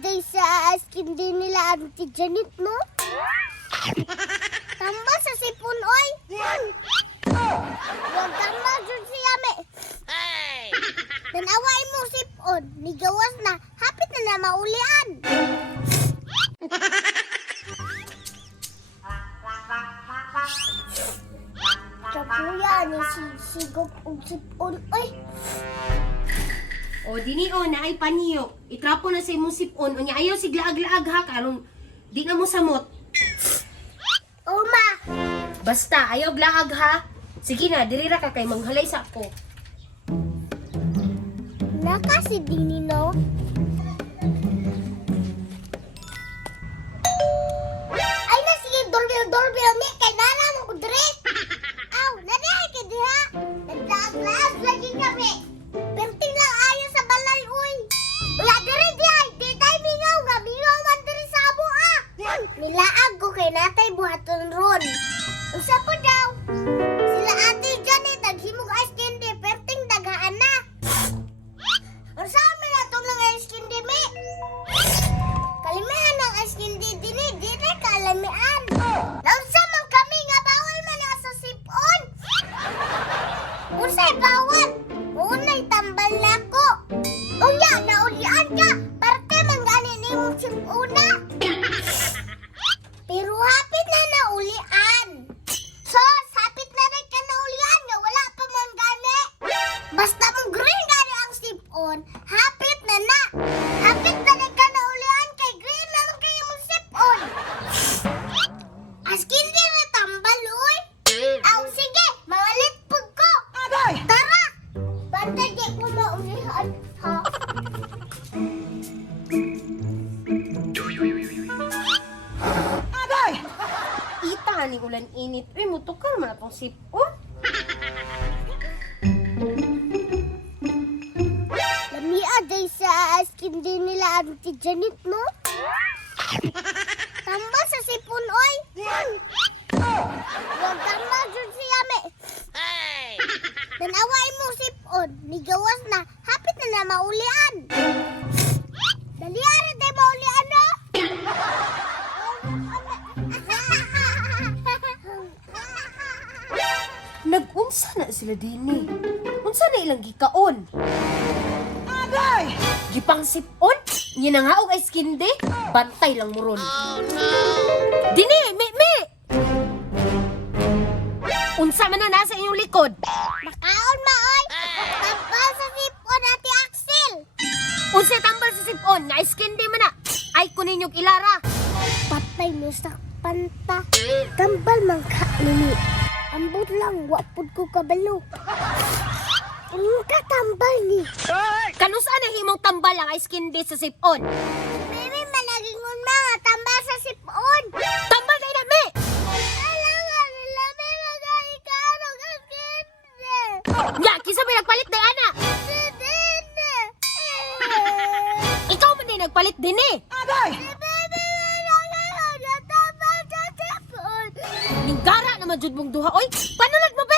day sa skin din nila Auntie Janet, no? Tamba sa sipon, oy! Huwag kang majud si Yame. Nanaway mo sipon, nigawas na, hapit na na maulian. Kapuya ni si sigop og sipon, oy! O dini o na ay paniyo. Itrapo na sa imong sipon. Unya ayaw siglaag-laag ha karon di na mo samot. Uma! Basta ayaw glaag ha. Sige na, diri ra ka kay manghalay sa ako. Naka si Dini, Usa po daw. Sila ate Janet naghimog ice candy, perting dagaan na. Ang sabi na itong lang ice candy, mi. Kalimihan ng ice candy din eh. Di na kalimihan. Nausa man kami nga bawal man na sa sipon. Unsay bawal? Unay tambal na ko. Unya, naulian ka. Parte man gani ni mong sipuna. Ulan init. Uy, mutukar man atong sipon. Lamia day sa skin din nila Auntie Janet, no? Tamba sa sipon, oy! Huwag kang majud si Yame. Nanaway mo sipon, nigawas na Nag-unsa na sila dini. Unsa na ilang gikaon? Agay! Gipang sipon? Ginangaog ay skindi? Bantay lang muron. Oh no! Dini! Mi! Mi! Unsa man na nasa inyong likod? Makaon ma, oy! Tamba sa sipon, Ate Axel! Unsa tambal sa sipon? Nga skindi man na! Ay kunin yung ilara! Patay mo sa panta. Tambal man ka nini. Ambot lang, wapod ko kabalo. Ang katambal ni. Kanusa na himong tambal ang ice candy sa sipon? Mimi, malagingon mga tambal sa sipon. Tambal na ina, me! Alangan nila, may mag-aikarog ang ganda. Nya, kisa may nagpalit na ana! Ikaw man din nagpalit din eh! Si Bibi, Ning gara naman jud mong duha, oy! Panulad mo, ba?